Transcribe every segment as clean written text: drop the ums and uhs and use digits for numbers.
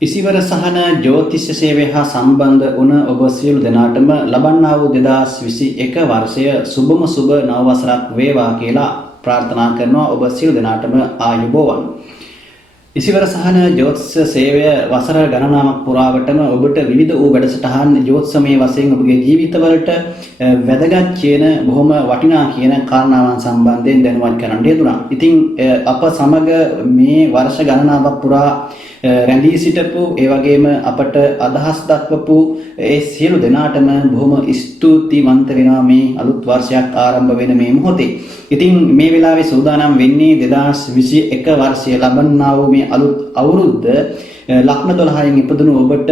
ඉසිවර සහන ජ්‍යොතිෂ සේවය හා සම්බන්ධ වුණ ඔබ සියලු දෙනාටම ලබන්නා වූ 2021 වර්ෂය සුබම සුබ නව වසරක් වේවා කියලා ප්‍රාර්ථනා කරනවා ඔබ සියලු දෙනාටම ආයුබෝවන්. ඉසිවර සහන ජ්‍යොතිෂ සේවය වසර ගණනාවක් පුරාවටම ඔබට විවිධ වූ වැඩසටහන් ජ්‍යොතිෂමය වශයෙන් ඔබගේ ජීවිතවලට වැදගත් කියන බොහොම වටිනා කියන කාරණාවන් සම්බන්ධයෙන් දැනුවත් කරන්න යෙදුණා. ඉතින් අප සමග මේ වර්ෂ ගණනාවක් පුරා රැඳී සිටපු ඒ වගේම අපට අදහස් දක්වපු ඒ සියලු දෙනාටම බොහොම ස්තුතිවන්ත වෙනවා මේ අලුත් වර්ෂයක් ආරම්භ වෙන මේ මොහොතේ. ඉතින් මේ වෙලාවේ සූදානම් වෙන්නේ 2021 වර්ෂය ලබන්නා වූ මේ අලුත් අවුරුද්ද ලග්න 12න් ඉපදුණු ඔබට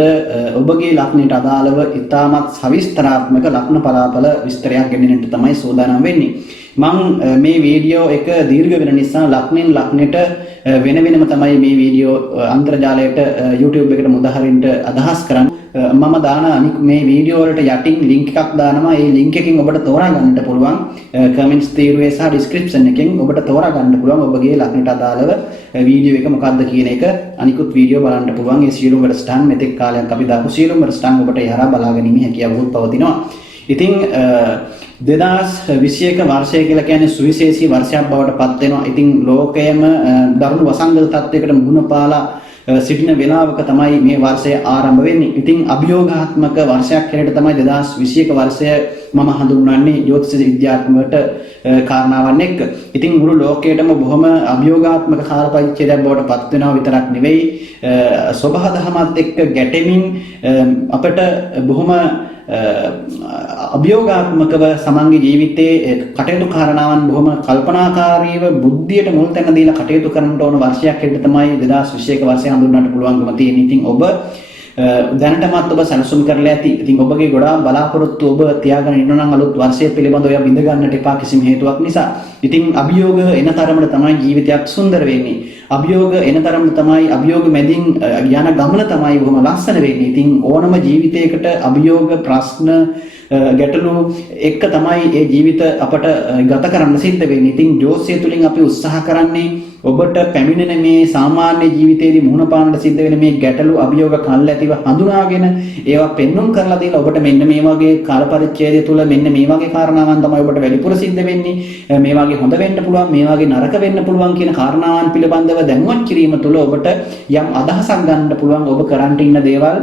ඔබගේ ලග්නයට අදාළව ඉතාමත් සවිස්තරාත්මක ලග්න පලාඵල විස්තරයක් ගෙනෙන්නට තමයි සූදානම් වෙන්නේ. මම මේ වීඩියෝ එක දීර්ඝ වෙන නිසා ලග්නෙන් ලග්නෙට වෙන වෙනම තමයි මේ වීඩියෝ අන්තර්ජාලයට YouTube එකට මුදහරින්න අදහස් කරන්නේ. මම දාන අනික මේ වීඩියෝ වලට යටින් link එකක් දානවා. ඒ link එකෙන් ඔබට තෝරා ගන්නට පුළුවන්. comments තීරුවේ සහ description එකෙන් ඔබට තෝරා ගන්න පුළුවන් ඔබගේ ලග්නට අදාළව වීඩියෝ එක මොකක්ද කියන එක. අනිකුත් වීඩියෝ බලන්න පුළුවන්. ඒ සියලුම වැඩසටහන් මෙතෙක් කාලයක් අපි දාපු සියලුම වැඩසටහන් ඔබට යහරා බලා ගැනීමේ හැකියාවක් පවතිනවා. ඉතින් 2021 වර්ෂය කියලා කියන්නේ සුවිශේෂී වර්ෂයක් බවට පත් වෙනවා. ඉතින් ලෝකයේම දරුණු වසංගත තත්යකට මුහුණ පාලා සිටින වෙලාවක තමයි මේ වර්ෂය ආරම්භ වෙන්නේ. ඉතින් අභියෝගාත්මක වර්ෂයක් හැටියට තමයි 2021 වර්ෂය මම හඳුන්වන්නේ ජ්‍යොතිෂ විද්‍යාත්මකට කාරණාවන් එක්ක. ඉතින් මුළු ලෝකයටම බොහොම අභියෝගාත්මක කාල පරිච්ඡේදයක් බවට පත් වෙනවා විතරක් නෙවෙයි සබහා දහමත් එක්ක ගැටෙමින් අපිට බොහොම අභියෝගාත්මකව සමන්ගේ ජීවිතයේ කටයුතු කාරණාවන් බොහොම කල්පනාකාරීව බුද්ධියට මුල් තැන දීලා කටයුතු කරන්නට ඕන වර්ෂයක් හැටියට තමයි 2021 වර්ෂය හඳුන්වන්නට පුළුවන්කම තියෙන. ඉතින් ඔබ දැනටමත් ඔබ සැලසුම් කරලා ඇති. ඉතින් ඔබගේ ගොඩාක් බලාපොරොත්තු ඔබ තියාගෙන ඉන්න නම් අලුත් වර්ෂය පිළිබඳව ඔය බිඳ ගන්නට එපා කිසිම හේතුවක් නිසා. ඉතින් අභියෝග එන තරමට තමයි ජීවිතයක් සුන්දර වෙන්නේ. අභියෝග එන තරමට තමයි අභියෝග මැදින් යන ගමන තමයි බොහොම ලස්සන වෙන්නේ. ඉතින් ඕනම ජීවිතයකට අභියෝග ප්‍රශ්න ගැටලු එක්ක තමයි ඒ ජීවිත අපට ගත කරන්න සිද්ධ වෙන්නේ. ඉතින් ජෝතිෂය තුලින් අපි උත්සාහ කරන්නේ ඔබට පැමිණෙන මේ සාමාන්‍ය ජීවිතයේදී මුහුණ පාන්නට සිද්ධ වෙන මේ ගැටලු අභියෝග කල්ැතිව හඳුනාගෙන ඒවා පෙන්වුම් කරලා දීලා ඔබට මෙන්න මේ වගේ කාල පරිච්ඡේදය තුල මෙන්න මේ වගේ කාරණාවන් තමයි ඔබට වැඩිපුර සිද්ධ වෙන්නේ. මේ වගේ හොඳ වෙන්න පුළුවන්, මේ වගේ නරක වෙන්න පුළුවන් කියන කාරණාවන් පිළිබඳව දැනුවත් කිරීම තුළ ඔබට යම් අදහසක් ගන්න පුළුවන්. ඔබ කරන්ට ඉන්න දේවල්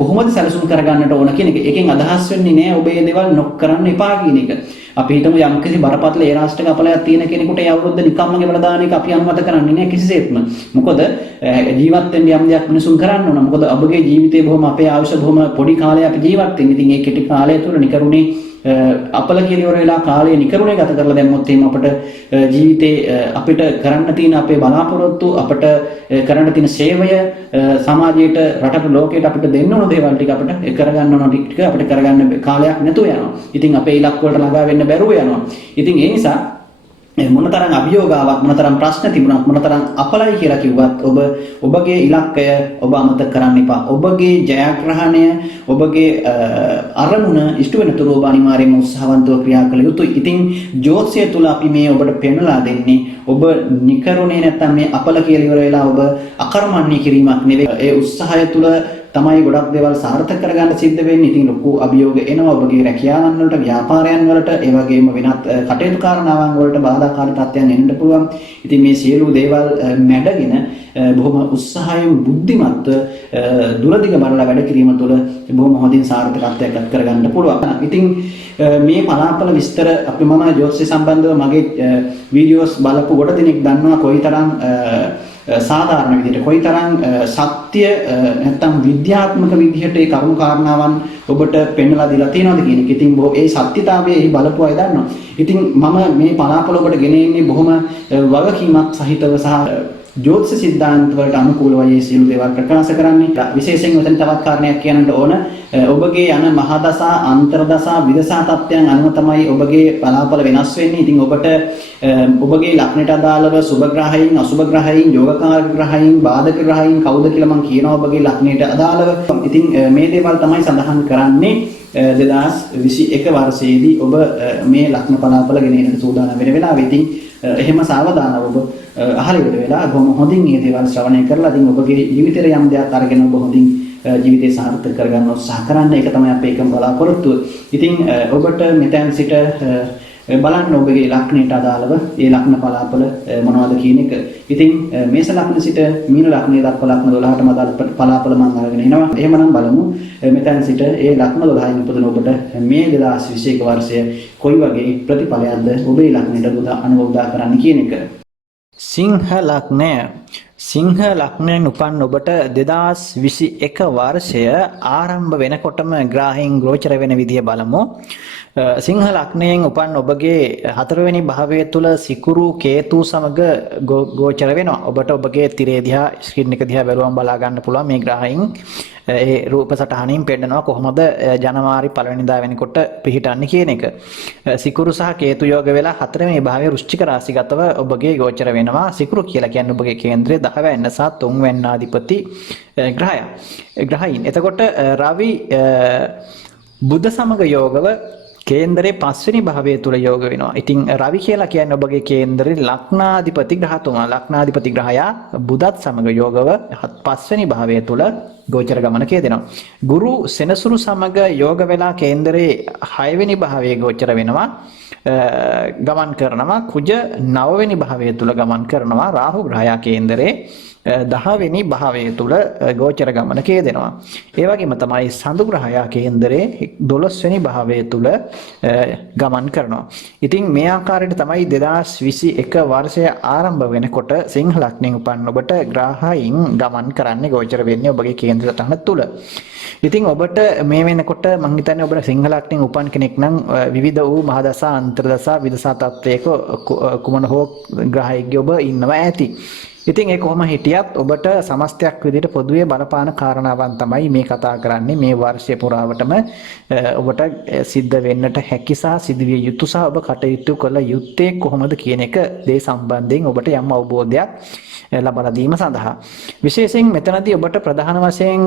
කොහොමද සැලසුම් කරගන්නට ඕන කියන එක. එකෙන් අදහස් වෙන්නේ නෑ ඔබ මේ දේවල් නොකරන්න එපා කියන එක. අපි හිතමු යම්කිසි බරපතල ඒ රාෂ්ට්‍රක අපලයක් තියෙන කෙනෙකුට ඒ අවුරුද්ද නිකම්ම ගෙවලා දාන එක අපි අනුමත කරන්නේ නැහැ කිසිසේත්ම. මොකද ජීවත් වෙන්න යම් දෙයක් මිනිසුන් කරන්න ඕන. මොකද ඔබගේ ජීවිතේ බොහොම අපේ ආයුෂ බොහොම පොඩි කාලයක් අපි ජීවත් වෙන්නේ. ඉතින් මේ කෙටි කාලය තුළ නිකරුණේ අපල කියලා ඉවර වෙලා කාලය නිකරුණේ ගත කරලා දැම්මොත් එහෙනම් අපිට ජීවිතේ අපිට කරන්න තියෙන අපේ බලාපොරොත්තු අපිට කරන්න තියෙන සේවය සමාජයට රටට ලෝකයට අපිට දෙන්න ඕන දේවල් ටික අපිට කරගන්න ඕන ටික අපිට කරගන්න කාලයක් නැතුව යනවා. ඉතින් අපේ ඉලක්ක වලට ළඟා වෙන්න බැරුව යනවා. ඉතින් ඒ නිසා මොනතරම් අභියෝගාවක් මොනතරම් ප්‍රශ්න තිබුණත් මොනතරම් අපලයි කියලා කිව්වත් ඔබගේ ඉලක්කය ඔබ අමතක කරන්න එපා. ඔබගේ ජයග්‍රහණය ඔබගේ අරමුණ ඉෂ්ට වෙනතුරු ඔබ අනිවාර්යයෙන්ම උත්සාහවන්තව ක්‍රියා කළ යුතුයි. ඉතින් ජ්‍යොතිෂය තුල අපි මේ ඔබට පෙන්වලා දෙන්නේ ඔබ නිකරුණේ නැත්තම් මේ අපල කියලා ඉවර වෙලා ඔබ අකර්මණ්‍ය කිරීමක් නෙවෙයි. ඒ උත්සාහය තුල තමයි ගොඩක් දේවල් සාර්ථක කරගන්න සිද්ධ වෙන්නේ. ඉතින් ලොකු අභියෝග එනවා ඔබගේ රැකියාවන් වලට, ව්‍යාපාරයන් වලට, ඒ වගේම වෙනත් කටයුතු කාරණාවන් වලට බාධාකාරී තත්ත්වයන් එන්න පුළුවන්. ඉතින් මේ සියලු දේවල් මැඩගෙන බොහොම උත්සාහයෙන් බුද්ධිමත්ව දුරදිග බලලා වැඩ කිරීම තුළ බොහොම හොඳින් සාර්ථකත්වයක් අත් කරගන්න පුළුවන්. ඉතින් මේ පලාපල විස්තර අපි මම ජ්‍යොතිෂය සම්බන්ධව මගේ වීඩියෝස් බලපු කොට දෙනෙක් දන්නවා කොයිතරම් සාධාරණ විදිහට කොයිතරම් සත්‍ය නැත්නම් විද්‍යාත්මක විදිහට ඒ කරුණු කාරණාවන් ඔබට පෙන්වලා දීලා තියෙනවද කියන එක. ඉතින් ඒ සත්‍යතාවය එහි බලපු අය දන්නවා. ඉතින් මම මේ පලාපල ඔබට ගෙන එන්නේ බොහොම වගකීමක් සහිතව සහ ජ්‍යොතිෂ සිද්ධාන්ත වලට අනුකූලව මේ සියලු දේවල් ප්‍රකාශ කරන්නේ. විශේෂයෙන් උතන තවත් කාරණයක් කියන්නට ඕන. ඔබගේ යන මහදසා අන්තර්දසා විදසා තත්ත්වයන් අනුව තමයි ඔබගේ බලාපොළ වෙනස් වෙන්නේ. ඉතින් ඔබට ඔබගේ ලග්නයට අදාළව සුභ ග්‍රහයන් අසුභ ග්‍රහයන් යෝගකාරක ග්‍රහයන් බාධක ග්‍රහයන් කවුද කියලා මම කියනවා ඔබගේ ලග්නයට අදාළව. ඉතින් මේ දේවල් තමයි සඳහන් කරන්නේ 2021 වර්ෂයේදී ඔබ මේ ලග්න බලාපොළ ගෙන එන්නට සූදානම් වෙන වෙලාවෙ. ඉතින් එහෙම සාවධානව ඔබ අහල ඉවර වෙලා බොහොම හොඳින් මේ දේවල් ශ්‍රවණය කරලා ඉතින් ඔබගේ ජීවිතේ යම් දෙයක් අරගෙන ඔබ හොඳින් ජීවිතේ සාර්ථක කරගන්න උත්සාහ කරන්න. ඒක තමයි අපේ එකම බලාපොරොත්තුව. ඉතින් ඔබට මෙතෙන් සිට බලන්න ඔබගේ ලග්නයට අදාළව ඒ ලග්න බලාපොළ මොනවද කියන එක. ඉතින් මේස ලග්න සිට මීන ලග්නය දක්වා ලග්න 12ටම අදාළ බලාපොළ මම අරගෙන එනවා. එහෙමනම් බලමු මෙතෙන් සිට ඒ ලග්න 12න් උපදින ඔබට මේ 2021 වර්ෂය කොයි වගේ ප්‍රතිඵලයක්ද ඔබේ ලග්නයට අනුමෝදා කරන්න කියන එක. සිංහ ලග්නය සිංහ ලග්නයෙන් උපන් ඔබට 2021 වර්ෂය ආරම්භ වෙනකොටම ග්‍රහයන් ගෝචර වෙන විදිය බලමු. සිංහ ලග්නයෙන් උපන් ඔබගේ 4 වෙනි භාවය තුල සිකුරු කේතු සමග ගෝචර වෙනවා. ඔබට ඔබගේ තිරේ දිහා ස්ක්‍රීන් එක දිහා බැලුවම බලා ගන්න පුළුවන් මේ ග්‍රහයන් ඒ රූප සටහනින් පෙන්නනවා කොහොමද ජනවාරි 1 වෙනිදා වෙනකොට පිහිටන්නේ කියන එක. සිකුරු සහ කේතු යෝග වෙලා 4 වෙනි භාවයේ වෘශ්චික රාශිගතව ඔබගේ ගෝචර වෙනවා. සිකුරු කියලා කියන්නේ ඔබගේ කේන්ද්‍රය 10 වෙනි සහ 3 වෙනි ආධිපති ග්‍රහයන්. එතකොට රවි බුධ සමග යෝගව කේන්දරේ 5 වෙනි භාවය තුල යෝග වෙනවා. ඉතින් රවි කියලා කියන්නේ ඔබගේ කේන්දරේ ලග්නාධිපති ග්‍රහතුමා. ලග්නාධිපති ග්‍රහයා බුධත් සමග යෝගව 5 වෙනි භාවය තුල ගෝචර ගමනක යෙදෙනවා. ගුරු සෙනසුරු සමග යෝග වෙලා කේන්දරේ 6 වෙනි භාවයේ ගෝචර වෙනවා. ගමන් කරනවා. කුජ 9 වෙනි භාවය තුල ගමන් කරනවා. රාහු ග්‍රහයා කේන්දරේ 10 වෙනි භාවය තුල ගෝචර ගමනක යෙදෙනවා. ඒ වගේම තමයි සඳු ග්‍රහයා කේන්දරේ 12 වෙනි භාවය තුල ගමන් කරනවා. ඉතින් මේ ආකාරයට තමයි 2021 වර්ෂය ආරම්භ වෙනකොට සිංහ ලග්නයෙන් උපන් ඔබට ග්‍රහයන් ගමන් කරන්නේ ගෝචර වෙන්නේ ඔබගේ කේන්ද්‍ර සටහන තුල. ඉතින් ඔබට මේ වෙනකොට මම හිතන්නේ ඔබට සිංහ ලග්නයෙන් උපන් කෙනෙක් නම් විවිධ වූ මහදසා අන්තර්දසා විදසා තත්වයක කුමන හෝ ග්‍රහයක ඔබ ඉන්නවා ඇති. ඉතින් ඒ කොහොම හිටියත් ඔබට සමස්තයක් විදිහට පොදුවේ බලපාන කාරණාවන් තමයි මේ කතා කරන්නේ. මේ වර්ෂය පුරාවටම ඔබට සිද්ධ වෙන්නට හැකි සහ සිදුවිය යුතු සහ ඔබ කටයුතු කළ යුත්තේ කොහොමද කියන එක දේ සම්බන්ධයෙන් ඔබට යම් අවබෝධයක් ලබා දීම සඳහා විශේෂයෙන් මෙතනදී ඔබට ප්‍රධාන වශයෙන්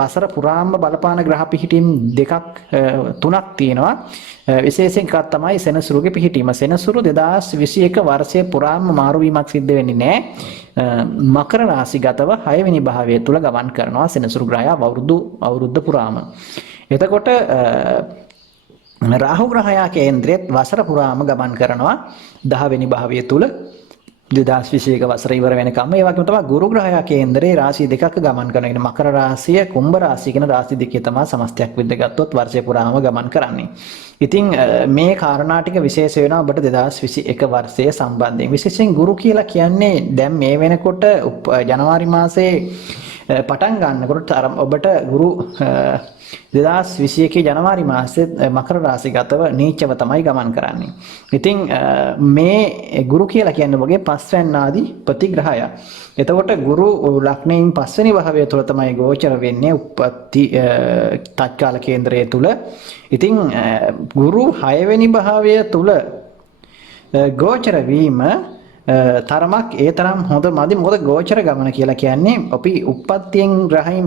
වසර පුරාම බලපාන ග්‍රහ පිහිටීම් තුනක් තියෙනවා. විශේෂයෙන් එකක් තමයි සෙනසුරුගේ පිහිටීම. සෙනසුරු 2021 වර්ෂයේ පුරාම මාරු වීමක් සිද්ධ වෙන්නේ නැහැ. මකර රාශිගතව 6 වෙනි භාවය තුල ගමන් කරනවා සෙනසුරු ග්‍රහයා අවුරුද්ද පුරාම. එතකොට රාහු ග්‍රහයා කේන්ද්‍රයේත් වසර පුරාම ගමන් කරනවා 10 වෙනි භාවය තුල 2021 වසර ඉවර වෙනකම්. ඒ වගේම තමයි ගුරු ග්‍රහයා කේන්දරේ රාශි දෙකක ගමන් කරනවා. මකර රාශිය කුම්භ රාශිය කියන රාශි දෙකේ තමයි සමස්තයක් විදිහට ගත්තොත් වර්ෂය පුරාම ගමන් කරන්නේ. ඉතින් මේ කාරණා ටික විශේෂ වෙනවා ඔබට 2021 වර්ෂයේ සම්බන්ධයෙන්. විශේෂයෙන් ගුරු කියලා කියන්නේ දැන් මේ වෙනකොට ජනවාරි මාසයේ පටන් ගන්නකොට ඔබට ගුරු 2021 ජනවාරි මාසයේ මකර රාශිගතව නීචව තමයි ගමන් කරන්නේ. ඉතින් මේ ගුරු කියලා කියන්නේ ඔබගේ 5 වෙනි ආධිපති ග්‍රහය. එතකොට ගුරු ලග්නයෙන් 5 වෙනි භාවය තුල තමයි ගෝචර වෙන්නේ උප්පත්ති තත්කාල කේන්ද්‍රය තුල. ඉතින් ගුරු 6 වෙනි භාවය තුල ගෝචර වීම තරමක් ඒ තරම් හොඳ මදි. මොකද ගෝචර ගමන කියලා කියන්නේ අපි උප්පත්තියෙන් ග්‍රහයන්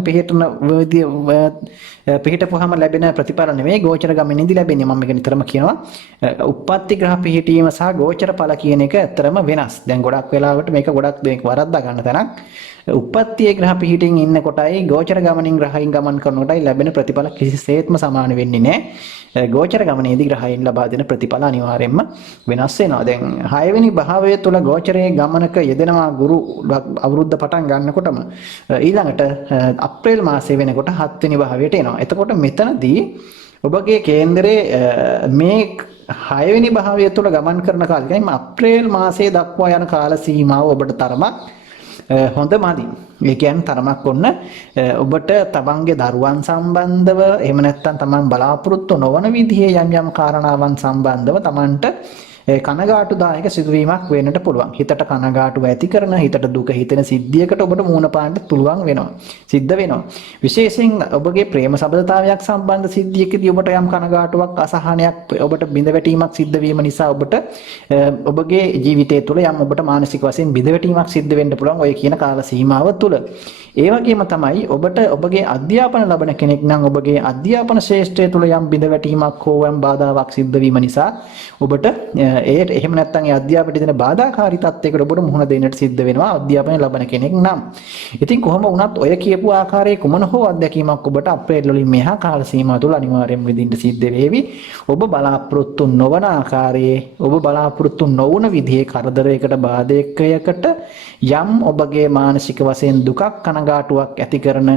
පිහිටපුවාම ලැබෙන ප්‍රතිඵල නෙමෙයි ගෝචර ගමනේදී ලැබෙන්නේ. මම මේක නිතරම කියනවා. උප්පත්ති ග්‍රහ පිහිටීම සහ ගෝචර ඵල කියන එක ඇත්තරම වෙනස්. දැන් ගොඩක් වෙලාවට මේක ගොඩක් වරද්දා ගන්න තැනක්. උප්පත්තියේ ග්‍රහ පිහිටින් ඉන්න කොටයි ගෝචර ගමනින් ග්‍රහයන් ගමන් කරන කොටයි ලැබෙන ප්‍රතිඵල කිසිසේත්ම සමාන වෙන්නේ නැහැ. ගෝචර ගමනේදී ග්‍රහයන් ලබා දෙන ප්‍රතිඵල අනිවාර්යයෙන්ම වෙනස් වෙනවා. දැන් 6 වෙනි භාවය තුල ගෝචරයේ ගමනක යෙදෙනවා ගුරු අවුරුද්ද පටන් ගන්නකොටම ඊළඟට අප්‍රේල් මාසයේ වෙනකොට 7 වෙනි භාවයට එනවා. එතකොට මෙතනදී ඔබගේ කේන්දරයේ මේ 6 වෙනි භාවය තුල ගමන් කරන කාලය කියන්නේ අප්‍රේල් මාසයේ දක්වා යන කාල සීමාව ඔබට තරමක් හොඳ මදි. ඒ කියන්නේ තරමක් ඔන්න ඔබට තමන්ගේ දරුවන් සම්බන්ධව එහෙම නැත්නම් තමන් බලාපොරොත්තු නොවන විදිහේ යම් කාරණාවන් සම්බන්ධව තමන්ට කනගාටුදායක සිදුවීමක් වෙන්නට පුළුවන්. හිතට කනගාටුව ඇති කරන, හිතට දුක හිතෙන සිද්ධියකට ඔබට මුහුණ පාන්න පුළුවන් වෙනවා. සිද්ධ වෙනවා. විශේෂයෙන් ඔබගේ ප්‍රේම සබඳතාවයක් සම්බන්ධ සිද්ධියකදී ඔබට යම් කනගාටුවක් අසහනයක් ඔබට බිඳවැටීමක් සිද්ධ වීම නිසා ඔබට ඔබගේ ජීවිතය තුළ යම් ඔබට මානසික වශයෙන් බිඳවැටීමක් සිද්ධ වෙන්න පුළුවන් ඔය කියන කාල සීමාව තුළ. ඒ වගේම තමයි ඔබට ඔබගේ අධ්‍යාපන ලබන කෙනෙක් නම් ඔබගේ අධ්‍යාපන ශ්‍රේෂ්ඨය තුළ යම් බිඳවැටීමක් හෝ යම් බාධාවක් සිද්ධ වීම නිසා ඔබට ඒට එහෙම නැත්නම් ඒ අධ්‍යාපනයේ දෙන බාධාකාරී තත්යකට ඔබට මුහුණ දෙන්නට සිද්ධ වෙනවා අධ්‍යාපනය ලබන කෙනෙක් නම්. ඉතින් කොහොම වුණත් ඔය කියපු ආකාරයේ කුමන හෝ අත්දැකීමක් ඔබට අප්‍රේල් වලින් මෙහා කාල සීමාව තුළ අනිවාර්යයෙන්ම විඳින්න සිද්ධ වෙවි. ඔබ බලාපොරොත්තු නොවන ආකාරයේ ඔබ බලාපොරොත්තු නොවුන විදිහේ කරදරයකට බාධකයකට යම් ඔබගේ මානසික වශයෙන් දුකක් කනගාටුවක් ඇති කරන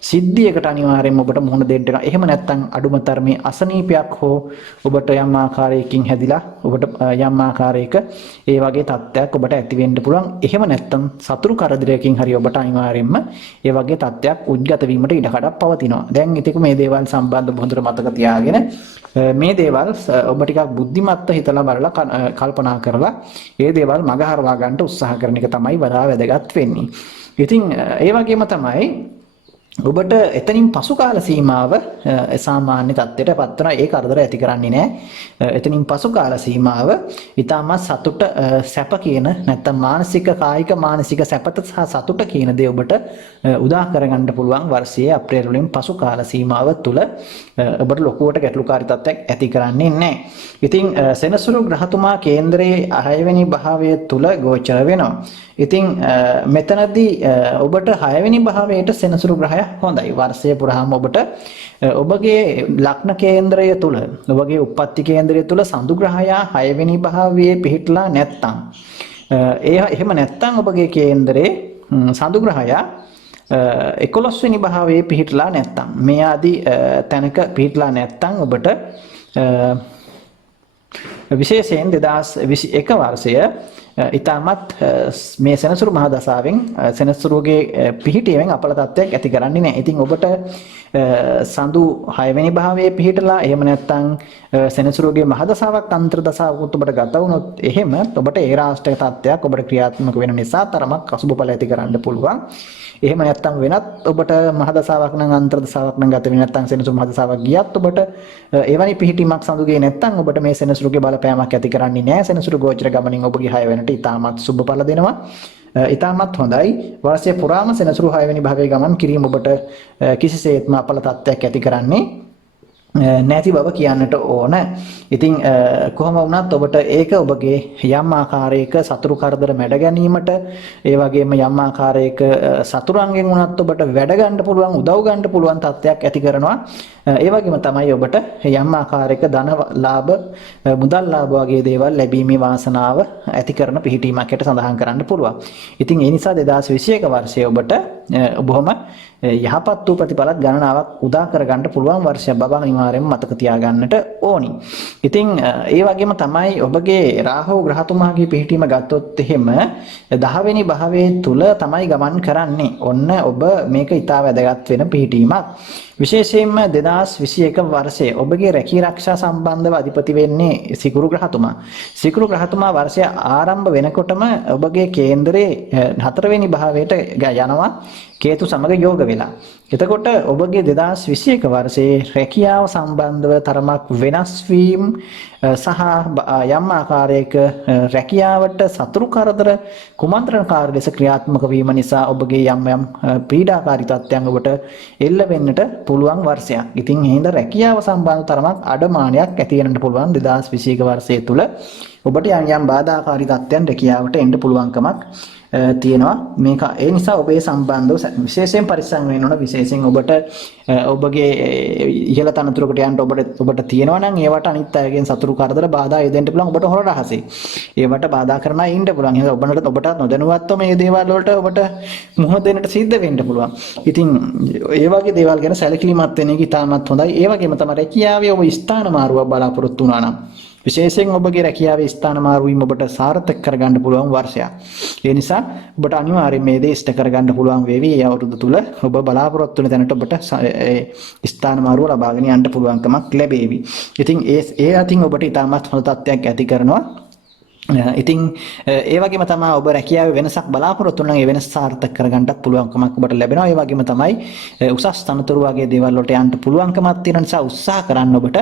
සිද්ධියකට අනිවාර්යයෙන්ම ඔබට මුහුණ දෙන්න වෙනවා. එහෙම නැත්නම් අඩුම තරමේ අසනීපයක් හෝ ඔබට යම් ආකාරයකින් හැදිලා ඔබට යම් ආකාරයක ඒ වගේ තත්ත්වයක් ඔබට ඇති වෙන්න පුළුවන්. එහෙම නැත්නම් සතුරු කරදරයකින් හරි ඔබට අනිවාර්යයෙන්ම ඒ වගේ තත්ත්වයක් උද්ගත වීමට ඉඩකඩක් පවතිනවා. දැන් ඉතින් මේ දේවල් සම්බන්ධව හොඳට මතක තියාගෙන මේ දේවල් ඔබ ටිකක් බුද්ධිමත්ව හිතලා බලලා කල්පනා කරලා ඒ දේවල් මගහරවා ගන්න උත්සාහ කරන එක තමයි වඩා වැදගත් වෙන්නේ. ඉතින් ඒ වගේම තමයි ඔබට එතනින් පසු කාල සීමාව සාමාන්‍ය තත්ත්වයට පත් වෙනවා. ඒ කරදර ඇති කරන්නේ නැහැ. එතනින් පසු කාල සීමාව ඊටමත් සතුට සැප කියන නැත්නම් මානසික කායික මානසික සැපත සහ සතුට කියන දේ ඔබට උදා කරගන්න පුළුවන් වර්ෂයේ අප්‍රේල් වලින් පසු කාල සීමාව තුළ ඔබට ලොකුවට ගැටලුකාරී තත්ත්වයක් ඇති කරන්නේ නැහැ. ඉතින් සෙනසුරු ග්‍රහතුමා කේන්දරයේ 6 වෙනි භාවය තුළ ගෝචර වෙනවා. ඉතින් මෙතනදී ඔබට 6 වෙනි භාවයට සෙනසුරු ග්‍රහය හොඳයි. වර්ෂය පුරාම ඔබට ඔබගේ ලග්න කේන්ද්‍රය තුල ඔබගේ උප්පත්ති කේන්ද්‍රය තුල සඳු ග්‍රහය 6 වෙනි භාවයේ පිහිටලා නැත්නම් එහෙම නැත්නම් ඔබගේ කේන්දරේ සඳු ග්‍රහය 11 වෙනි භාවයේ පිහිටලා නැත්නම් මේ ආදී තැනක පිහිටලා නැත්නම් ඔබට විශේෂයෙන් 2021 වර්ෂය ඊටමත් මේ සෙනසුරු මහ දසාවෙන් සෙනසුරුගේ පිහිටියෙන් අපල තත්ත්වයක් ඇති කරන්නේ නැහැ. ඉතින් ඔබට සඳු 6 වෙනි භාවයේ පිහිටලා එහෙම නැත්නම් සෙනසුරුගේ මහ දසාවක් අන්තර දසාවකුත් ඔබට ගත වුණොත් එහෙම ඔබට ඒ රාෂ්ට්‍රික තත්ත්වයක් ඔබට ක්‍රියාත්මක වෙන නිසා තරමක් අසුබ ඵල ඇති කරන්න පුළුවන්. එහෙම නැත්නම් වෙනත් ඔබට මහ දසාවක් නම් අන්තර දසාවක් නම් ගත වෙන්නේ නැත්නම් සෙනසුරු මහ දසාවක් ගියත් ඔබට එවැනි පිහිටීමක් සඳුගේ නැත්නම් ඔබට මේ සෙනසුරුගේ බලපෑමක් ඇති කරන්නේ නැහැ. සෙනසුරු ගෝචර ගමනින් ඔබගේ 6 වෙනට ඉතාමත් සුබ ඵල දෙනවා. ඉතාමත් හොඳයි. වර්ෂය පුරාම සෙනසුරු 6 වෙනි භාවයේ ගමන් කිරීම ඔබට කිසිසේත්ම අපල තත්ත්වයක් ඇති කරන්නේ නැති බව කියන්නට ඕන. ඉතින් කොහොම වුණත් ඔබට ඒක ඔබගේ යම් ආකාරයක සතුරු කරදර මැඩ ගැනීමට ඒ වගේම යම් ආකාරයක සතුරන්ගෙන් වුණත් ඔබට වැඩ ගන්න පුළුවන් උදව් ගන්න පුළුවන් තත්ත්වයක් ඇති කරනවා. ඒ වගේම තමයි ඔබට යම් ආකාරයක ධන ලාභ මුදල් ලාභ වගේ දේවල් ලැබීමේ වාසනාව ඇති කරන පිහිටීමකට සඳහන් කරන්න පුළුවන්. ඉතින් ඒ නිසා 2021 වර්ෂයේ ඔබට බොහොම යහපත් වූ ප්‍රතිඵලත් ගණනාවක් උදා කරගන්න පුළුවන් වර්ෂයක් බව අනිවාර්යයෙන්ම මතක තියාගන්නට ඕනි. ඉතින් ඒ වගේම තමයි ඔබගේ රාහු ග්‍රහතුමාගේ පිහිටීම ගත්තොත් එහෙම 10 වෙනි භාවයේ තුල තමයි ගමන් කරන්නේ. ඔන්න ඔබ මේක ඉතා වැදගත් වෙන පිහිටීමක්. විශේෂයෙන්ම 2021 වර්ෂයේ ඔබගේ රැකී ආරක්ෂා සම්බන්ධව අධිපති වෙන්නේ සිකුරු ග්‍රහතුමා. සිකුරු ග්‍රහතුමා වර්ෂය ආරම්භ වෙනකොටම ඔබගේ කේන්දරේ 4 වෙනි භාවයට යනවා කේතු සමග යෝග වෙලා. එතකොට ඔබගේ 2021 වර්ෂයේ රැකියාව සම්බන්ධව තරමක් වෙනස් වීම සහ යම් ආකාරයක රැකියාවට සතුරු කරදර කුමන්ත්‍රණකාරී ලෙස ක්‍රියාත්මක වීම නිසා ඔබගේ යම් පීඩාකාරී තත්ත්වයන් ඔබට එල්ල වෙන්නට පුළුවන් වර්ෂයක්. ඉතින් එහෙනම් රැකියාව සම්බන්ධ තරමක් අඩමාණයක් ඇති වෙන්නට පුළුවන් 2021 වර්ෂය තුල ඔබට යම් බාධාකාරී තත්ත්වයන් රැකියාවට එන්න පුළුවන්කමක් තියෙනවා. මේක ඒ නිසා ඔබේ සම්බන්ධව විශේෂයෙන් පරිස්සම් වෙන්න ඕන. විශේෂයෙන් ඔබට ඔබගේ ඉහළ තනතුරකට යන්න ඔබට තියෙනවා නම් ඒවට අනිත් අයගෙන් සතුරු කරදර බාධා එදෙන්න පුළුවන්. ඔබට හොර රහසේ ඒවට බාධා කරන අය ඉන්න පුළුවන්. එහෙනම් ඔබට නොදැනුවත්වම මේ දේවල් වලට ඔබට මුහුණ දෙන්නට සිද්ධ වෙන්න පුළුවන්. ඉතින් ඒ වගේ දේවල් ගැන සැලකිලිමත් වෙන එක ඉතාමත් හොඳයි. ඒ වගේම තමයි රැකියාවේ ඔබ ස්ථාන මාරුවක් බලාපොරොත්තු වුණා නම් විශේෂයෙන් ඔබගේ රැකියාවේ ස්ථාන මාරු වීම ඔබට සාර්ථක කරගන්න පුළුවන් වර්ෂයක්. ඒ නිසා ඔබට අනිවාර්යයෙන් මේ දේ ඉෂ්ට කරගන්න පුළුවන් වේවි. ඒ අවුරුදු තුල ඔබ බලාපොරොත්තු වෙන තැනට ඔබට ස්ථාන මාරුව ලබාගෙන යන්න පුළුවන්කමක් ලැබේවි. ඉතින් ඒ අතින් ඔබට ඉතාමත් හොඳ තත්ත්වයක් ඇති කරනවා. ඉතින් ඒ වගේම තමයි ඔබ රැකියාවේ වෙනසක් බලාපොරොත්තු වෙන නම් ඒ වෙනස සාර්ථක කරගන්නත් පුළුවන්කමක් ඔබට ලැබෙනවා. ඒ වගේම තමයි උසස් තනතුරු වගේ දේවල් වලට යන්න පුළුවන්කමක් තියෙන නිසා උත්සාහ කරන්න ඔබට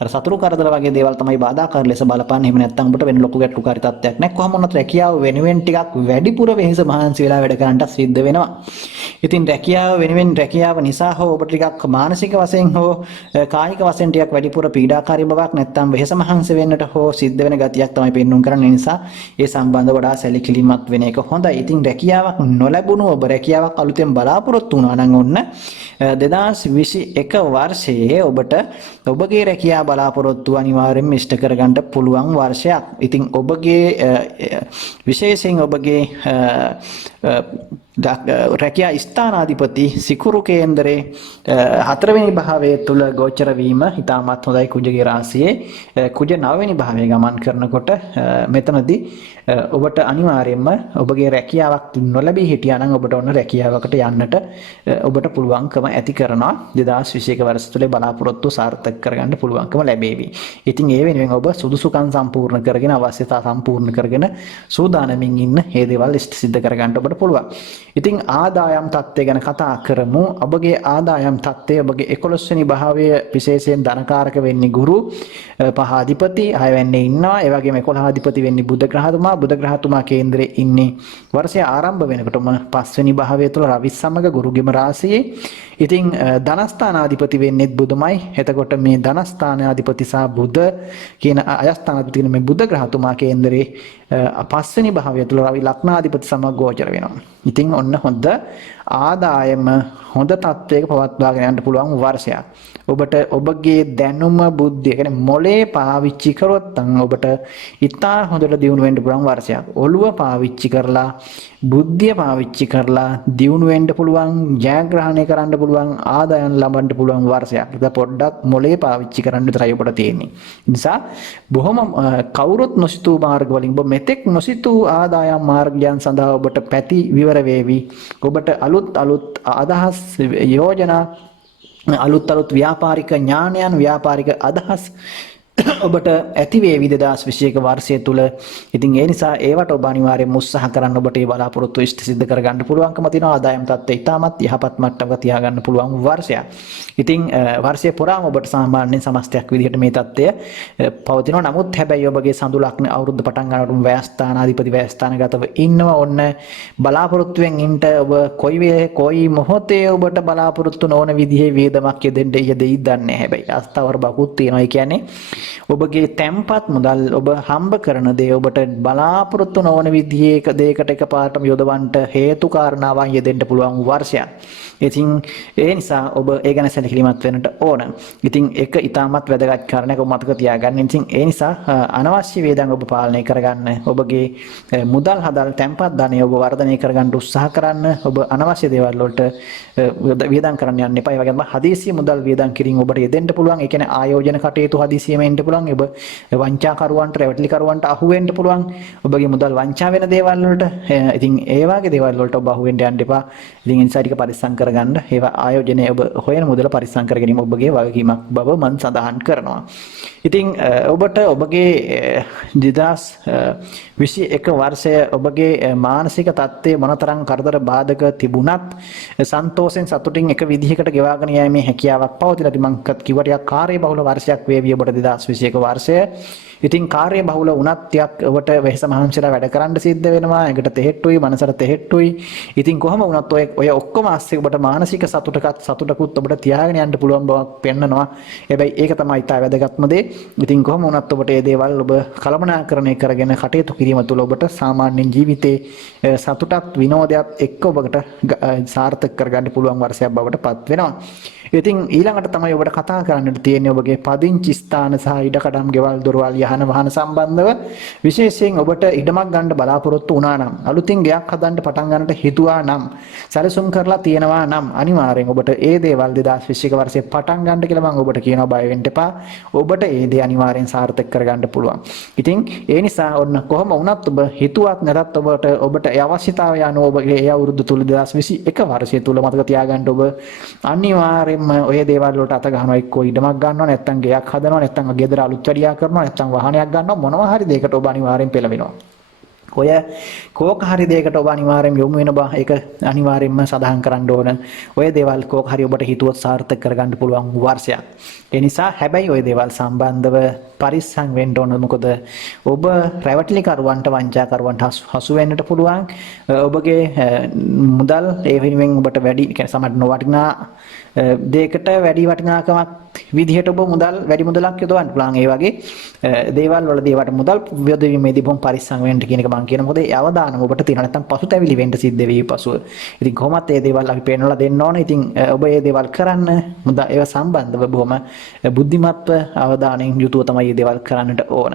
අර සතුරු කරදර වගේ දේවල් තමයි බාධාකාර ලෙස බලපාන්නේ. එහෙම නැත්නම් ඔබට වෙන ලොකු ගැටලුකාරී තත්ත්වයක් නැහැ. කොහොම වුණත් රැකියාව වෙනුවෙන් ටිකක් වැඩිපුර වෙහෙස මහන්සි වෙලා වැඩ කරන්නට සිද්ධ වෙනවා. ඉතින් රැකියාව වෙනුවෙන් රැකියාව නිසා හෝ ඔබට ටිකක් මානසික වශයෙන් හෝ කායික වශයෙන් ටිකක් වැඩිපුර පීඩාකාරී බවක් නැත්නම් වෙහෙස මහන්සි වෙන්නට හෝ සිද්ධ වෙන ගතියක් තමයි පෙන්වන්න කරන්නේ. නිසා ඒ සම්බන්ධව වඩා සැලකිලිමත් වෙන එක හොඳයි. ඉතින් රැකියාවක් නොලැබුණු ඔබ රැකියාවක් අලුතෙන් බලාපොරොත්තු වුණා නම් ඔන්න 2021 වර්ෂයේ ඔබට ඔබගේ රැකියාව බලාපොරොත්තු අනිවාර්යයෙන්ම ඉෂ්ට කරගන්න පුළුවන් වර්ෂයක්. ඉතින් ඔබගේ විශේෂයෙන් ඔබගේ රැකියා ස්ථානාධිපති සිකුරු කේන්දරේ 4 වෙනි භාවයේ තුල ගෝචර වීම ඉතාමත් හොඳයි. කුජගේ රාශියේ කුජ 9 වෙනි භාවයේ ගමන් කරනකොට මෙතනදී ඔබට අනිවාර්යයෙන්ම ඔබගේ රැකියාවක් නොලැබී හිටියා නම් ඔබට ඔන්න රැකියාවකට යන්නට ඔබට පුළුවන්කම ඇති කරනවා. 2021 වර්ෂ තුලේ බලාපොරොත්තු සාර්ථක කරගන්න පුළුවන්කම ලැබේවි. ඉතින් ඒ වෙනුවෙන් ඔබ සුදුසුකම් සම්පූර්ණ කරගෙන අවශ්‍යතා සම්පූර්ණ කරගෙන සූදානමින් ඉන්න මේ දේවල් ඉෂ්ට සිද්ධ කරගන්න ඔබට පුළුවන්. ඉතින් ආදායම් තත්ත්වය ගැන කතා කරමු. ඔබගේ ආදායම් තත්ත්වය ඔබගේ 11 වෙනි භාවය විශේෂයෙන් ධනකාරක වෙන්නේ ගුරු පහාධිපති 6 වෙන්නේ ඉන්නවා. ඒ වගේම 11 අධිපති වෙන්නේ බුධ ග්‍රහතුමා. බුධ ග්‍රහතුමා කේන්දරේ ඉන්නේ වර්ෂය ආරම්භ වෙනකොටම 5 වෙනි භාවය තුළ රවි සමග ගුරුගෙම රාශියේ. ඉතින් ධනස්ථානාධිපති වෙන්නේ බුදුමයි. එතකොට මේ ධනස්ථානාධිපති සහ බුධ කියන අයස්ථානාධිපති කියන මේ බුධ ග්‍රහතුමා කේන්දරේ 5 වෙනි භාවය තුළ රවි ලග්නාධිපති සමග ගෝචර වෙනවා. ඉතින් ඔන්න හොඳ ආදායම හොඳ තත්වයක පවත්වාගෙන යන්න පුළුවන් වර්ෂයක්. ඔබට ඔබගේ දැනුම බුද්ධිය කියන්නේ මොලේ පාවිච්චි කරොත් ඔබට ඉතා හොඳට දියුණු වෙන්න පුළුවන් වර්ෂයක්. ඔළුව පාවිච්චි කරලා බුද්ධිය පාවිච්චි කරලා දියුණු වෙන්න පුළුවන්, ජයග්‍රහණය කරන්න පුළුවන්, ආදායම් ලබන්න පුළුවන් වර්ෂයක්. ඒක පොඩ්ඩක් මොලේ පාවිච්චි කරන්න විතරයි ඔබට තියෙන්නේ. නිසා බොහොම කවුරුත් නොසිතූ මාර්ග වලින් ඔබ මෙතෙක් නොසිතූ ආදායම් මාර්ගයන් සඳහා ඔබට පැති විවර වේවි. ඔබට අලුත් අදහස් යෝජනා අලුත් ව්‍යාපාරික ඥානයන් ව්‍යාපාරික අදහස් ඔබට ඇති වේවි 2021 වර්ෂය තුල. ඉතින් ඒ නිසා ඒවට ඔබ අනිවාර්යයෙන්ම උත්සාහ කරන්න. ඔබට ඒ බලාපොරොත්තු ඉෂ්ට සිද්ධ කරගන්න පුළුවන්කම තියෙනවා. ආදායම් තත්ත්වය ඉතාමත් යහපත් මට්ටමක තියාගන්න පුළුවන් වර්ෂයක්. ඉතින් වර්ෂය පුරාම ඔබට සාමාන්‍යයෙන් සමස්තයක් විදිහට මේ තත්ත්වය පවතිනවා. නමුත් හැබැයි ඔබගේ සඳු ලග්න අවුරුද්ද පටන් ගන්නකොටම ව්‍යස්ථානාධිපති ව්‍යස්ථානගතව ඉන්නවා. ඔන්න බලාපොරොත්තුෙන් ඉන්න ඔබ කොයි මොහොතේ ඔබට බලාපොරොත්තු නොවන විදිහේ වේදමක් යෙදෙන්න යෙදෙයිද දන්නේ. හැබැයි අස්තවර බකුත් තියෙනවා. ඒ කියන්නේ ඔබගේ තැම්පත් මුදල් ඔබ හම්බ කරන දේ ඔබට බලාපොරොත්තු නොවන විදිහේ දෙයකට එකපාරටම යොදවන්න හේතු කාරණාවන් යෙදෙන්න පුළුවන් වර්ෂයක්. ඉතින් ඒ නිසා ඔබ ඒ ගැන සැලකිලිමත් වෙන්නට ඕන. ඉතින් ඒක ඊටමත් වැදගත් කාරණයක් ඔබ මතක තියාගන්න. ඉතින් ඒ නිසා අනවශ්‍ය වේදන් ඔබ පාලනය කරගන්න. ඔබගේ මුදල් හදල් තැම්පත් ධනය ඔබ වර්ධනය කරගන්න උත්සාහ කරන්න. ඔබ අනවශ්‍ය දේවල් වලට වේදන් කරන්න යන්න එපා. ඒ වගේම හදිසි මුදල් වේදන් කිරීම ඔබට යෙදෙන්න පුළුවන්. ඒ කියන්නේ ආයෝජන කටයුතු හදිසියෙම එන්න පුළුවන්. ඔබ වංචාකරුවන්ට රැවටිලිකරුවන්ට අහු වෙන්න පුළුවන්. ඔබගේ මුදල් වංචා වෙන දේවල් වලට. ඉතින් ඒ වගේ දේවල් වලට ඔබ අහු වෙන්න යන්න එපා. ඉතින් ඒ නිසා ටික පරිස්සම් කරගන්න. ඒවා ආයෝජනය ඔබ හොයන මුදල පරිස්සම් කර ගැනීම ඔබගේ වගකීමක් බව මම සඳහන් කරනවා. ඉතින් ඔබට ඔබගේ 2021 වර්ෂය ඔබගේ මානසික තත්ත්වය මොනතරම් කරදර බාධක තිබුණත් සන්තෝෂෙන් සතුටින් එක විදිහකට ගෙවාගෙන යෑමේ හැකියාවක් පවතිලා. ඉතින් මම කිව්වා ටිකක් කාර්යබහුල වර්ෂයක් වේවි ඔබට 2021 වර්ෂය. ඉතින් කාර්යබහුල වුණත් ටිකක් ඔබට වෙහෙස මහන්සිලා වැඩ කරන්න සිද්ධ වෙනවා. ඒකට තෙහෙට්ටුයි, මනසට තෙහෙට්ටුයි. ඉතින් කොහොම වුණත් ඔය ඔක්කොම ASCII ඔබට මානසික සතුටකුත් ඔබට තියාගෙන යන්න පුළුවන් බවක් පෙන්නනවා. හැබැයි ඒක තමයි ඉතා වැදගත්ම දේ. ඉතින් කොහොම වුණත් ඔබට මේ දේවල් ඔබ කළමනාකරණය කරගෙන කටයුතු කිරීම තුළ ඔබට සාමාන්‍ය ජීවිතේ සතුටත් විනෝදයක් එක්ක ඔබට සාර්ථක කරගන්න පුළුවන් වර්ෂයක් බවට පත් වෙනවා. ඉතින් ඊළඟට තමයි ඔබට කතා කරන්නට තියෙන්නේ ඔබගේ පදිංචි ස්ථාන සහ ඉඩකඩම් ගෙවල් දොරවල් යහන වාහන සම්බන්ධව. විශේෂයෙන් ඔබට ඉඩමක් ගන්න බලාපොරොත්තු වුණා නම්, අලුතින් ගෙයක් හදන්න පටන් ගන්නට හිතුවා නම්, සැලසුම් කරලා තියෙනවා නම් අනිවාර්යෙන් ඔබට ඒ දේවල් 2021 වර්ෂයේ පටන් ගන්න කියලා මම ඔබට කියනවා. බය වෙන්න එපා. ඔබට ඒ දේ අනිවාර්යෙන් සාර්ථක කරගන්න පුළුවන්. ඉතින් ඒ නිසා ඔන්න කොහොම වුණත් ඔබ හිතුවත් නැතත් ඔබට ඒ අවශ්‍යතාවය අනුව ඔබගේ ඒ අවුරුදු තුල 2021 වර්ෂය තුල මතක තියාගන්න ඔබ අනිවාර්යෙන් ඔය දේවල් වලට අත ගන්නවා. එක්කෝ ඉඩමක් ගන්නවා, නැත්නම් ගෙයක් හදනවා, නැත්නම් ගෙදර අලුත් වැඩියා කරනවා නැත්නම් වාහනයක් ගන්නවා මොනවා හරි දෙයකට ඔබ අනිවාර්යෙන් පෙළඹෙනවා. ඔය කෝක හරි දෙයකට ඔබ අනිවාර්යෙන් යොමු වෙන බා ඒක අනිවාර්යෙන්ම සඳහන් කරන්න ඕන. ඔය දේවල් කෝක හරි ඔබට හිතුවොත් සාර්ථක කරගන්න පුළුවන් වර්ෂයක්. ඒ නිසා හැබැයි ඔය දේවල් සම්බන්ධව පරිස්සම් වෙන්න ඕන. මොකද ඔබ රැවටිලි කරුවන්ට වංචාකරුවන්ට හසු වෙන්නට පුළුවන්. ඔබගේ මුදල් ඒ වෙනුවෙන් ඔබට වැඩි කියන්නේ සමහර නොවටිනා දෙයකට වැඩි වටිනාකමක් විදිහට ඔබ මුදල් වැඩි මුදලක් යොදවන්න පුළුවන්. ඒ වගේ දේවල් වලදී ඒවට මුදල් යොදවීමේදී බොහොම පරිස්සම් වෙන්න කියන එක මම කියනවා. මොකද ඒ අවදානම ඔබට තියෙනවා නැත්නම් පසුතැවිලි වෙන්න සිද්ධ වෙයි පසුව. ඉතින් කොහොමත් මේ දේවල් අපි පේනවලා දෙන්න ඕනේ. ඉතින් ඔබ මේ දේවල් කරන්න මුදල් ඒව සම්බන්ධව බොහොම බුද්ධිමත්ව අවධානයෙන් යුතුව තමයි මේ දේවල් කරන්නට ඕන.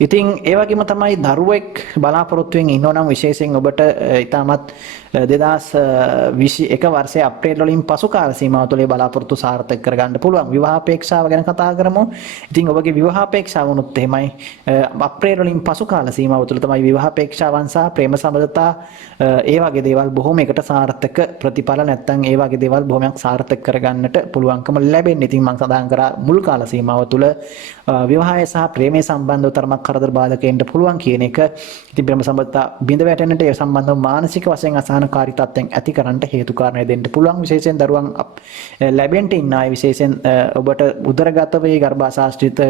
ඉතින් ඒ වගේම තමයි දරුවෙක් බලාපොරොත්තුෙන් ඉන්නෝ නම් විශේෂයෙන් ඔබට ඊටමත් 2021 වර්ෂයේ අප්‍රේල් වලින් පසු කාල සීමාව තුළ බලාපොරොත්තු සාර්ථක කරගන්න පුළුවන්. විවාහ අපේක්ෂාව ගැන කතා කරමු. ඉතින් ඔබගේ විවාහ අපේක්ෂාව වුණොත් එහෙමයි අප්‍රේල් වලින් පසු කාල සීමාව තුළ තමයි විවාහ අපේක්ෂාවන් සහ ප්‍රේම සම්බන්ධතා ඒ වගේ දේවල් බොහොම එකට සාර්ථක ප්‍රතිඵල නැත්තම් ඒ වගේ දේවල් බොහොමයක් සාර්ථක කරගන්නට පුළුවන්කම ලැබෙන්නේ. ඉතින් මම සඳහන් කරා මුල් කාල සීමාව තුළ විවාහය සහ ප්‍රේමයේ සම්බන්ධව තරමක් කරදර බාධකයන්ට පුළුවන් කියන එක. ඉතින් ප්‍රේම සම්බන්ධතා බිඳ වැටෙන්නට ඒ සම්බන්ධව මානසික වශයෙන් අසහනකාරී තත්ත්වයන් ඇති කරන්නට හේතු කාරණා දෙන්න පුළුවන්. විශේෂයෙන් දරුවන් ලැබෙන්න ඉන්න අය විශේෂයෙන් ඔබට උදරගත වේ ගර්භාෂාශ්‍රිත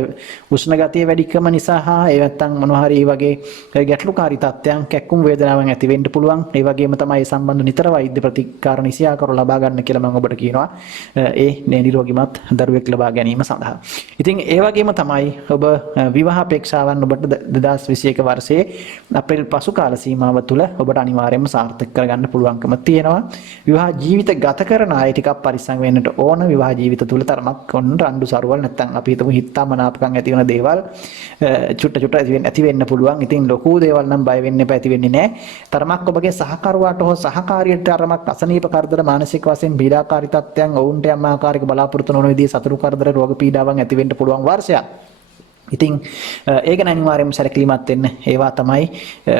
උෂ්ණ ගතිය වැඩිකම නිසා හා ඒ නැත්තම් මොනවා හරි වගේ ගැටලුකාරී තත්ත්වයන් කැක්කුම් වේදනාවන් ඇති වෙන්න පුළුවන්. ඒ වගේම තමයි සම්බන්ධ නිතර වෛද්‍ය ප්‍රතිකාර නිසියාකර ලබා ගන්න කියලා මම ඔබට කියනවා. ඒ නිරෝගීමත් දරුවෙක් ලබා ගැනීම සඳහා. ඉතින් ඒ වගේම තමයි ඔබ විවාහ අපේක්ෂාවන් ඔබට 2021 වර්ෂයේ අප්‍රේල් පසු කාල සීමාව තුළ ඔබට අනිවාර්යයෙන්ම සාර්ථක කරගන්න පුළුවන්කම තියෙනවා. විවාහ ජීවිත ගත කරන අය ටිකක් පරිස්සම් වෙන්නට ඕන. විවාහ ජීවිත තුළ තරමක් ඔන්න රණ්ඩු සරුවල් නැත්තම් අපි හිතමු හිතාමනාපකම් ඇති වෙන දේවල් චුට්ට ඇති වෙන්න පුළුවන්. ඉතින් ලොකු දේවල් නම් බය වෙන්න එපා, ඇති වෙන්නේ නැහැ. තරමක් ඔබගේ සහකරුවාට හෝ සහකාරියට තරමක් අසනීප කරදර මානසික වශයෙන් පීඩාකාරී තත්ත්වයන් ඔවුන්ට යම් ආකාරයක බලාපොරොත්තු නොවන විදිහේ සතුරු කරදර රෝග පීඩාවන් ඇති වෙන්න පුළුවන් වර්ෂයක්. ඉතින් ඒක අනිවාර්යයෙන්ම සැලකිලිමත් වෙන්න. ඒවා තමයි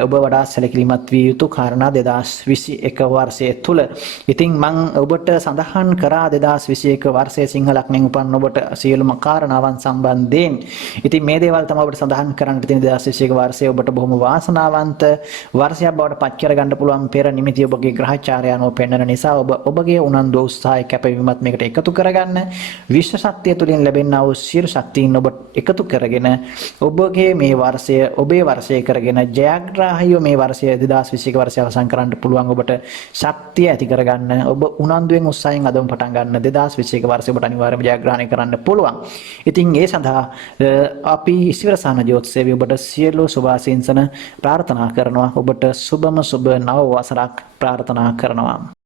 ඔබ වඩා සැලකිලිමත් විය යුතු කාරණා 2021 වර්ෂයේ තුල. ඉතින් මම ඔබට සඳහන් කරා 2021 වර්ෂයේ සිංහල ලග්නයෙන් උපන් ඔබට සියලුම කාරණාවන් සම්බන්ධයෙන්. ඉතින් මේ දේවල් තමයි ඔබට සඳහන් කරන්න තියෙන 2021 වර්ෂයේ ඔබට බොහොම වාසනාවන්ත වර්ෂයක් බවට පත් කරගන්න පුළුවන් පෙර නිමිති ඔබගේ ග්‍රහචාරය අනුව පෙන්වන නිසා ඔබ ඔබගේ උනන්දු උත්සාහය කැපවීමත් මේකට එකතු කරගන්න. විශ්ව ශක්තිය තුලින් ලැබෙනා වූ සියලු ශක්තියින් ඔබ එකතු කරගෙන ඔබගේ මේ වර්ෂය ඔබේ වර්ෂය කරගෙන ජයග්‍රාහීව මේ වර්ෂය 2021 වර්ෂය අවසන් කරන්න පුළුවන්. ඔබට ශක්තිය ඇති කරගන්න ඔබ උනන්දුවෙන් උත්සාහයෙන් අදම පටන් ගන්න 2021 වර්ෂය ඔබට අනිවාර්යයෙන්ම ජයග්‍රහණය කරන්න පුළුවන්. ඉතින් ඒ සඳහා අපි ඉසිවරසන ජ්‍යොතිෂයේ ඔබට සියලු සුභාශිංසන ප්‍රාර්ථනා කරනවා. ඔබට සුබම සුබ නව වසරක් ප්‍රාර්ථනා කරනවා.